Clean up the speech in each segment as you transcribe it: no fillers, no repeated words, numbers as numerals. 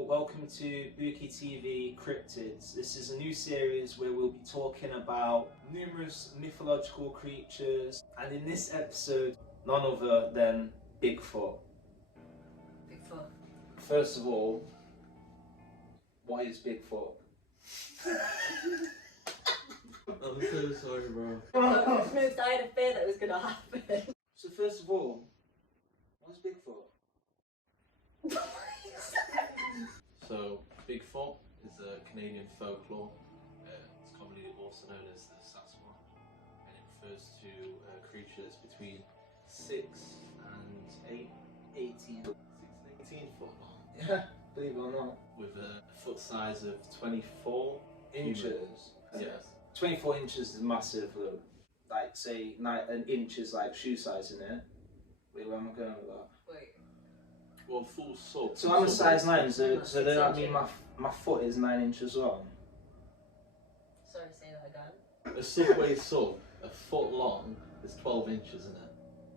all, welcome to Bookey TV Cryptids. This is a new series where we'll be talking about numerous mythological creatures, and in this episode, none other than Bigfoot. Bigfoot. First of all, what is Bigfoot? I'm so sorry, bro. I had a fear that it was going to happen. So first of all, what is Bigfoot? So, Bigfoot is a Canadian folklore. It's commonly also known as the Sasquatch, and it refers to a creature that's between 6 and 18 foot long. Yeah, believe it or not. With a foot size of 24 Inches. Yes. 24 inches is massive, look. Like, say, an inch is like shoe size in it. Wait, where am I going with that? Wait. Well, full sub. So I'm a size 9, so does 6 that mean inches. my foot is 9 inches long? Sorry, say that again. A subway sub, a foot long, is 12 inches, isn't it?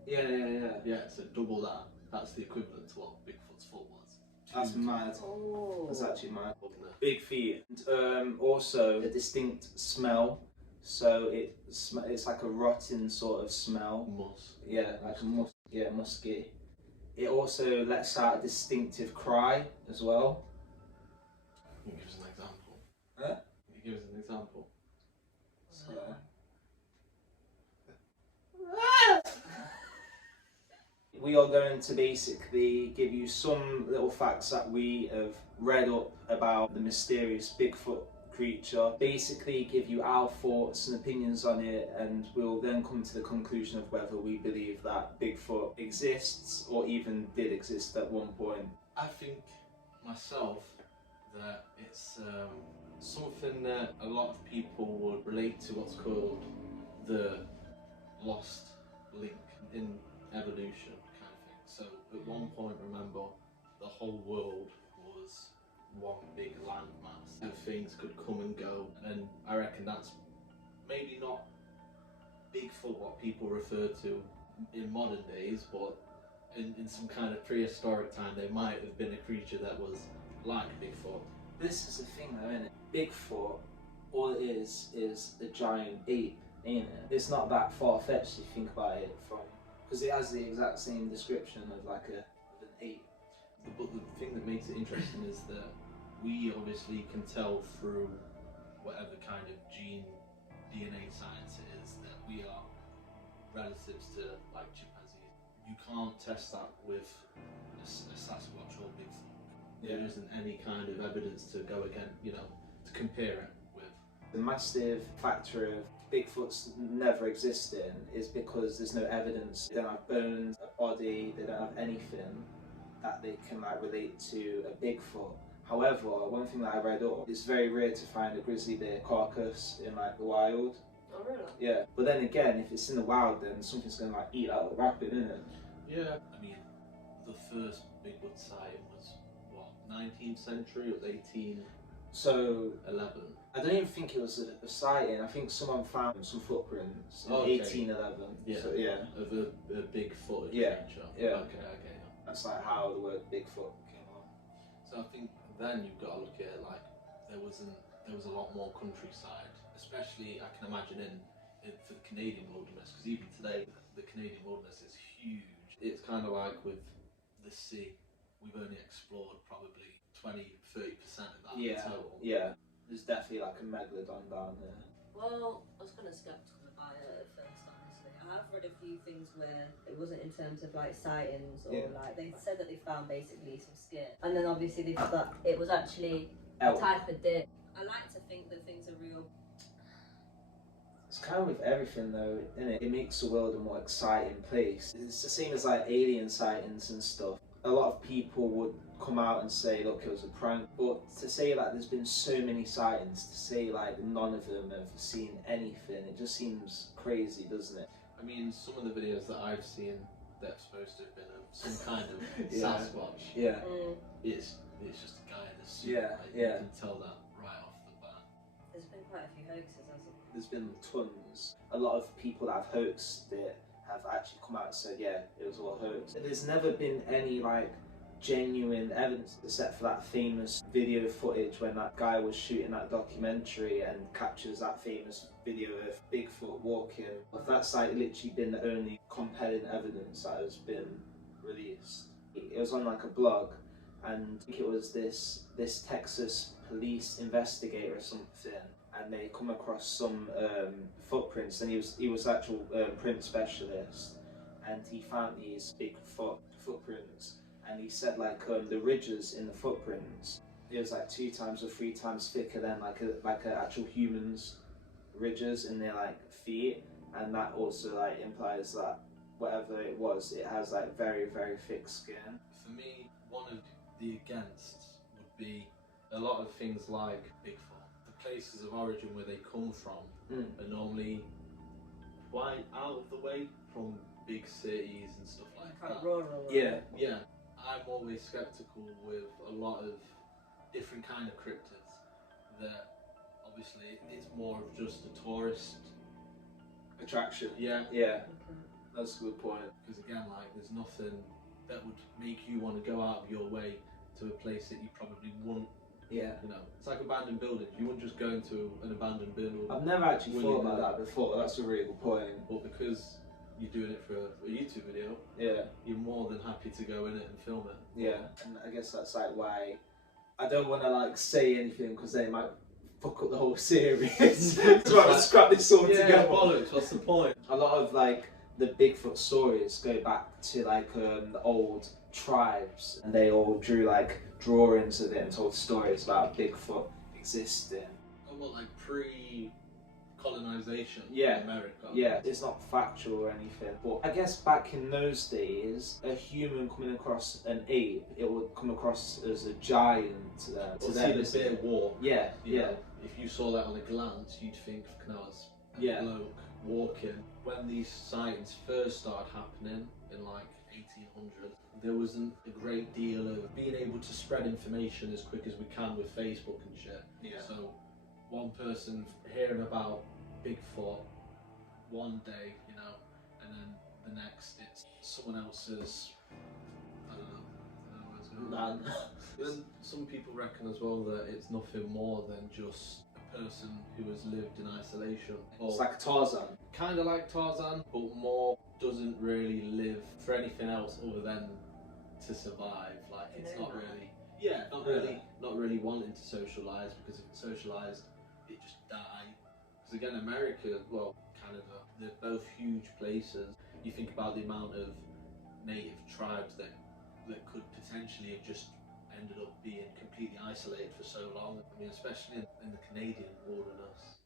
Yeah. Yeah, so double that. That's the equivalent to what Bigfoot's foot was. That's mad. Oh. That's actually mad. Wasn't it? Big feet. And, also a distinct smell. So it's like a rotten sort of smell. Musk. Yeah, like a musky. It also lets out a distinctive cry as well. Can you give us an example? Huh? Can you give us an example? So, we are going to basically give you some little facts that we have read up about the mysterious Bigfoot creature, basically give you our thoughts and opinions on it, and we'll then come to the conclusion of whether we believe that Bigfoot exists or even did exist at one point. I think myself that it's something that a lot of people would relate to what's called the lost link in evolution kind of thing. So at one point, remember, the whole world was one big landmass and things could come and go, and I reckon that's maybe not Bigfoot what people refer to in modern days, but in some kind of prehistoric time there might have been a creature that was like Bigfoot. This is the thing though, isn't it? Bigfoot, all it is a giant ape, ain't it? It's not that far-fetched if you think about it, because it has the exact same description of like an ape. But the thing that makes it interesting is that we obviously can tell through whatever kind of DNA science it is that we are relatives to like chimpanzees. You can't test that with a Sasquatch or Bigfoot. Yeah. There isn't any kind of evidence to go again, to compare it with. The massive factor of Bigfoot's never existing is because there's no evidence. They don't have bones, a body, they don't have anything that they can like relate to a Bigfoot. However, one thing that I read up, it's very rare to find a grizzly bear carcass in like the wild. Oh, really? Yeah, but then again, if it's in the wild, then something's gonna like eat out the rapid, isn't it? Yeah. I mean, the first Bigfoot sighting was what, 19th century? It was 1811. So I don't even think it was a sighting. I think someone found some footprints in 1811. Yeah. So, yeah. Of a Bigfoot creature. Yeah. Okay. That's like how the word Bigfoot came on. So I think then you've got to look at it like there was a lot more countryside, especially I can imagine in for the Canadian wilderness, because even today the Canadian wilderness is huge. It's kind of like with the sea, we've only explored probably 20-30% of that in total. Yeah. There's definitely like a megalodon down there. Well, I was kind of skeptical about it at first, honestly. I have read a few things where it wasn't in terms of like sightings or like they said that they found basically some skin, and then obviously they thought that it was actually a type of deer. I like to think that things are real. It's kind of with everything though, innit? It makes the world a more exciting place. It's the same as like alien sightings and stuff. A lot of people would come out and say, look, it was a prank, but to say like there's been so many sightings, to say like none of them have seen anything, it just seems crazy, doesn't it? I mean, some of the videos that I've seen that are supposed to have been of some kind of Yeah. Sasquatch, Yeah. it's just a guy in a suit. Yeah, like, yeah. You can tell that right off the bat. There's been quite a few hoaxes, hasn't there? There's been tons. A lot of people that have hoaxed it have actually come out and said, yeah, it was all hoax. There's never been any like genuine evidence, except for that famous video footage when that guy was shooting that documentary and captures that famous video of Bigfoot walking. But that's like literally been the only compelling evidence that has been released. It was on like a blog, and I think it was this Texas police investigator or something, and they come across some footprints, and he was actual print specialist, and he found these Bigfoot footprints, and he said like the ridges in the footprints, it was like 2 times or 3 times thicker than like a actual human's ridges in their like feet, and that also like implies that whatever it was, it has like very, very thick skin. For me, one of the against would be a lot of things like Bigfoot. The places of origin where they come from are normally quite out of the way from big cities and stuff like Kind that. of rural. Yeah. Yeah, I'm always skeptical with a lot of different kind of cryptids that obviously it's more of just a tourist Attraction. Yeah, Yeah. That's a good point. because again, like there's nothing that would make you want to go out of your way to a place that you probably wouldn't. Yeah. You know, it's like abandoned buildings. You wouldn't just go into an abandoned building. I've never actually thought about that before. That's a really good point. But because you're doing it for a YouTube video, Yeah. you're more than happy to go in it and film it. Yeah. And I guess that's like why I don't want to like say anything, because they might fuck up the whole series. So I scrap this all together. Bollocks, what's the point? A lot of like the Bigfoot stories go back to like the old tribes, and they all drew like drawings of it and told stories about Bigfoot existing. Oh, what, like pre-colonization Yeah. in America? Yeah, it's not factual or anything, but I guess back in those days, a human coming across an ape, it would come across as a giant to them. To see the bear walk. Yeah, You yeah. know, if you saw that on a glance, you'd think, no, it's a Yeah. bloke walking. When these sightings first started happening in like 1800, there wasn't a great deal of being able to spread information as quick as we can with Facebook and shit. Yeah. So one person hearing about Bigfoot one day, you know, and then the next it's someone else's, I don't know where it's going. Man. Then some people reckon as well that it's nothing more than just a person who has lived in isolation. It's like Tarzan. Kind of like Tarzan, but more doesn't really live for anything else other than to survive. Like it's not really, not really wanting to socialise, because if it socialised, it just die. Because again, America, well, Canada, they're both huge places. You think about the amount of native tribes that could potentially have just ended up being completely isolated for so long. I mean, especially in the Canadian wilderness,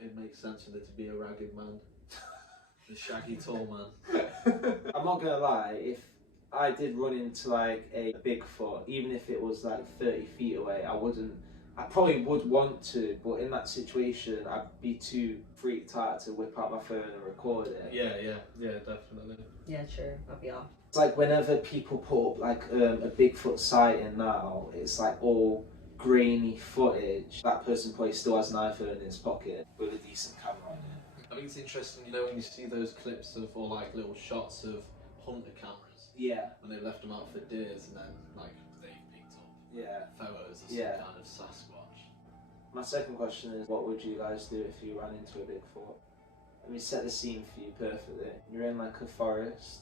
it makes sense for there to be a ragged man, the shaggy tall man. I'm not gonna lie, if I did run into like a Bigfoot, even if it was like 30 feet away, I probably would want to, but in that situation, I'd be too freaked out to whip out my phone and record it. Yeah, definitely. Yeah, true. I'll be off. It's like whenever people put up like a Bigfoot sighting now, it's like all grainy footage. That person probably still has an iPhone in his pocket with a decent camera on it. I think it's interesting, you know, when you see those clips of, or like little shots of hunter cameras, Yeah. when they left them out for deers, and then like they've picked up Yeah. photos of some Yeah. kind of Sasquatch. My second question is, what would you guys do if you ran into a Bigfoot? Let me set the scene for you perfectly. You're in like a forest,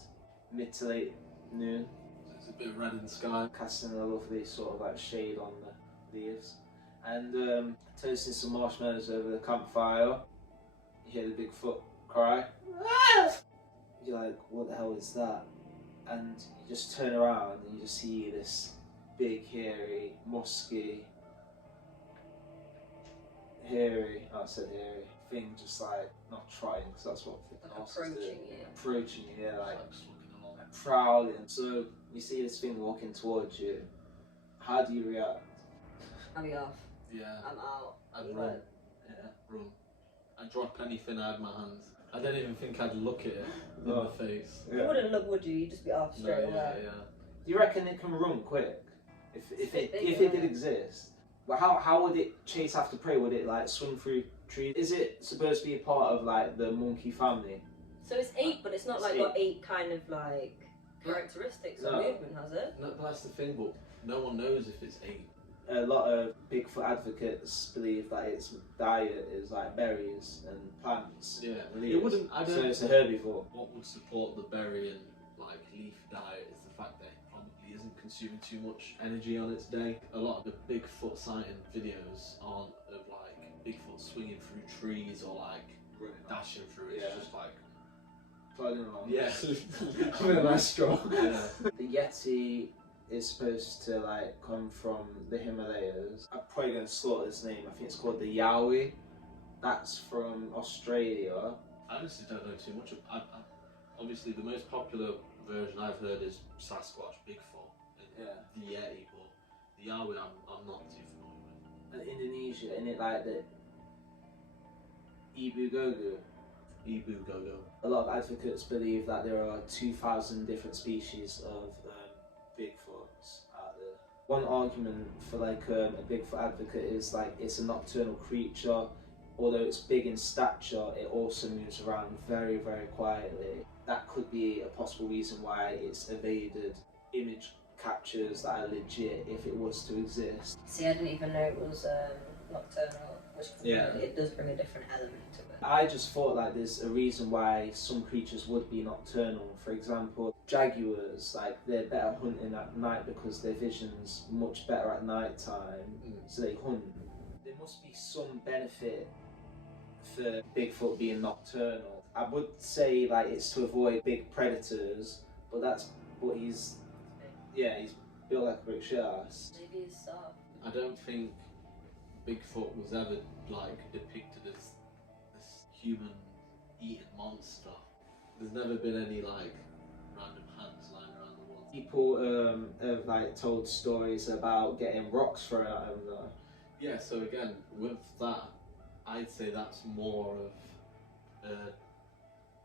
mid to late noon, There's a bit of red in the sky. casting a lovely sort of like shade on the leaves, and toasting some marshmallows over the campfire. You hear the Bigfoot cry. You're like, what the hell is that? And you just turn around and you just see this big, hairy, musky, I said hairy, thing just like, not trying, because that's what the horses do. Approaching you, yeah, like Looking along. prowling. So you see this thing walking towards you. How do you react? I'll be off. Yeah, I'm out. I'd You run. went. Yeah, run. I'd drop anything I had in my hands. I don't even think I'd look at it in No. the face. You wouldn't look, would you? You'd just be off straight away. Yeah. Do you reckon it can run quick? If big, it yeah. did exist? But how would it chase after prey? Would it like swim through trees? Is it supposed to be a part of like the monkey family? So it's 8, but it's not It's like 8. got 8 kind of like characteristics No. or movement, has it? No, that's the thing, but no one knows if it's ape. A lot of Bigfoot advocates believe that its diet is like berries and plants. Yeah, and it leaves. wouldn't. I don't. So it's a herbivore. What would support the berry and like leaf diet is the fact that it probably isn't consuming too much energy on its day. A lot of the Bigfoot sighting videos aren't of like Bigfoot swinging through trees or like dashing through. It's Yeah. just like Plodding along. yeah, With a nice straw. yeah. The Yeti is supposed to like come from the Himalayas. I'm probably going to slaughter this name. I think it's called the Yowie. That's from Australia. I honestly don't know too much. Obviously, the most popular version I've heard is Sasquatch, Bigfoot, and the Yeti, but the Yowie I'm not too familiar with. And Indonesia, in it like the Ibu Gogu. Ibu Gogo. A lot of advocates believe that there are 2,000 different species of Bigfoots out there. One argument for like a Bigfoot advocate is like it's a nocturnal creature. Although it's big in stature, it also moves around very, very quietly. That could be a possible reason why it's evaded image captures that are legit if it was to exist. See, I didn't even know it was nocturnal, which it does bring a different element to it. I just thought like there's a reason why some creatures would be nocturnal. For example, jaguars, like they're better hunting at night because their vision's much better at night time, so they hunt. There must be some benefit for Bigfoot being nocturnal. I would say like it's to avoid big predators, but he's built like a brick shit ass. Maybe he's soft. I don't think Bigfoot was ever like depicted as this human eating monster. There's never been any like random hands lying around the woods. People have like told stories about getting rocks thrown at them though. Yeah, so again, with that, I'd say that's more of a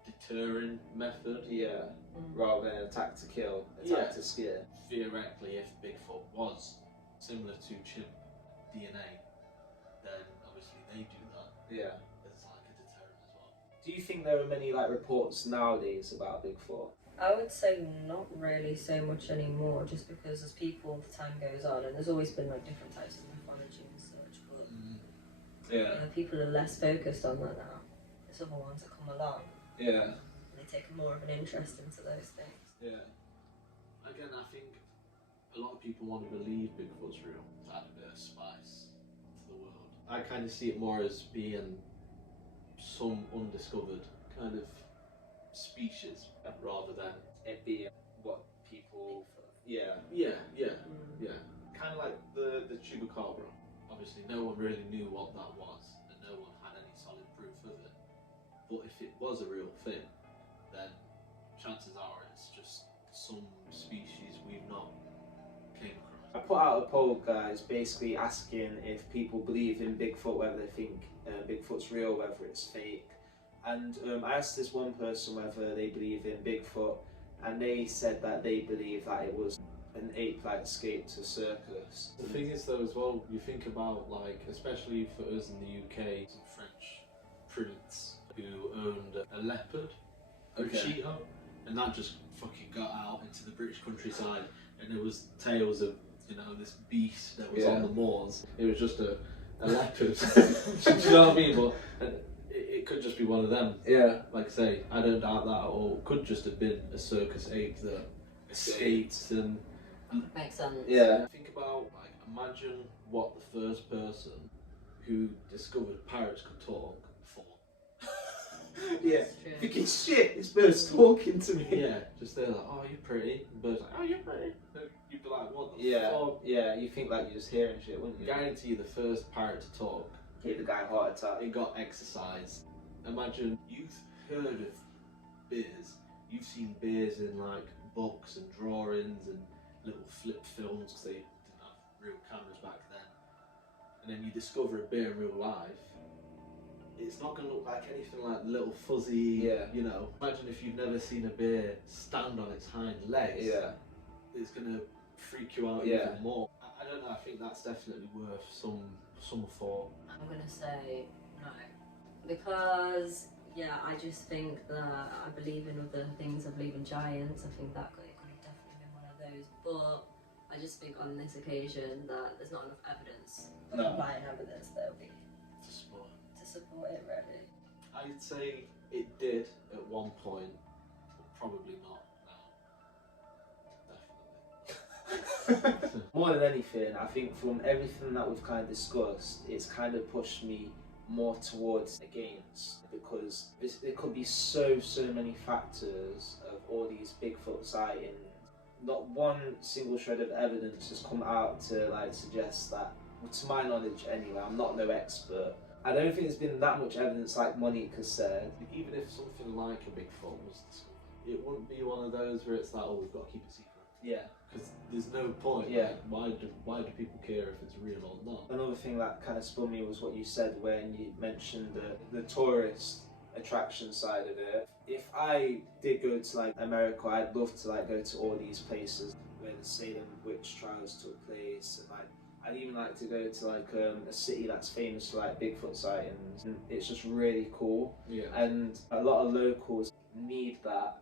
deterring method. Yeah, rather than attack to kill, attack to scare. Theoretically, if Bigfoot was similar to chimp DNA, then obviously they do that. Yeah. As like a deterrent as well. Do you think there are many like reports nowadays about Bigfoot? I would say not really so much anymore, just because as the time goes on, and there's always been like different types of mythology and such, but people are less focused on that now. There's other ones that come along. Yeah. They take more of an interest into those things. Yeah. Again, I think a lot of people want to believe Bigfoot's real to add a bit of spice to the world. I kind of see it more as being some undiscovered kind of species rather than It being what people. Yeah. Kind of like the chupacabra. Obviously, no one really knew what that was, and no one had any solid proof of it. But if it was a real thing, then chances are it's just some species we've not came across. I put out a poll, guys, basically asking if people believe in Bigfoot, whether they think Bigfoot's real, whether it's fake. And I asked this one person whether they believe in Bigfoot, and they said that they believe that it was an ape-like escape to circus. The thing is though as well, you think about like, especially for us in the UK, some French prince who owned a leopard, a cheetah, and that just fucking got out into the British countryside, and there was tales of, you know, this beast that was on the moors. It was just a leopard. Do you know what I mean? But it could just be one of them. Yeah. Like I say, I don't doubt that at all. It could just have been a circus ape that escaped and... Makes sense. Yeah. Think about, like, imagine what the first person who discovered parrots could talk thought. Yeah. Thinking, shit, this bird's talking to me. Yeah, just they're like, oh, you're pretty. And the bird's like, oh, you're pretty. And you'd be like, what the fuck? Yeah, you think like you're just hearing shit, wouldn't you? Guarantee you the first parrot to talk, Gave the guy a heart attack. it got exercise. Imagine you've heard of bears. You've seen bears in like books and drawings and little flip films because they didn't have real cameras back then. And then you discover a bear in real life. It's not going to look like anything like little fuzzy, you know. Imagine if you've never seen a bear stand on its hind legs. Yeah. It's going to freak you out even more. I don't know, I think that's definitely worth some thought. I'm going to say no. Because, I just think that I believe in other things. I believe in giants. I think that it could have photos, but I just think on this occasion that there's not enough evidence, No. compliant evidence that would be To support it really. I'd say it did at one point, but probably not now. Definitely. More than anything, I think from everything that we've kind of discussed, it's kind of pushed me more towards against, because there could be so many factors of all these Bigfoot sightings. Not one single shred of evidence has come out to like suggest that, to my knowledge anyway, I'm not no expert, I don't think there's been that much evidence like Monique has said. Even if something like a Bigfoot was discovered, it wouldn't be one of those where it's like, oh, we've got to keep it secret. Yeah. Because there's no point. Yeah. Like, why do people care if it's real or not? Another thing that kind of spun me was what you said when you mentioned the tourist attraction side of it. If I did go to like America, I'd love to like go to all these places where the Salem witch trials took place, and like I'd even like to go to like a city that's famous for like Bigfoot sightings, and it's just really cool. Yeah. And a lot of locals need that,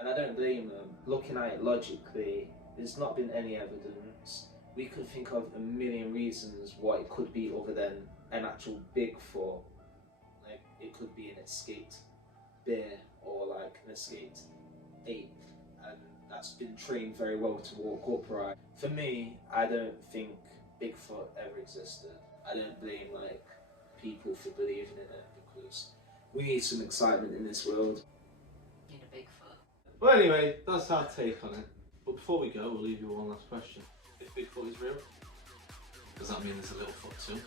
and I don't blame them. Looking at it logically, there's not been any evidence. We could think of a million reasons why it could be other than an actual Bigfoot. Like it could be an escaped bear or like an escaped ape, and that's been trained very well to walk upright. For me, I don't think Bigfoot ever existed. I don't blame like people for believing in it, because we need some excitement in this world. Need a Bigfoot. Well, anyway, that's our take on it. But before we go, we'll leave you with one last question. If Bigfoot is real, does that mean there's a little foot too?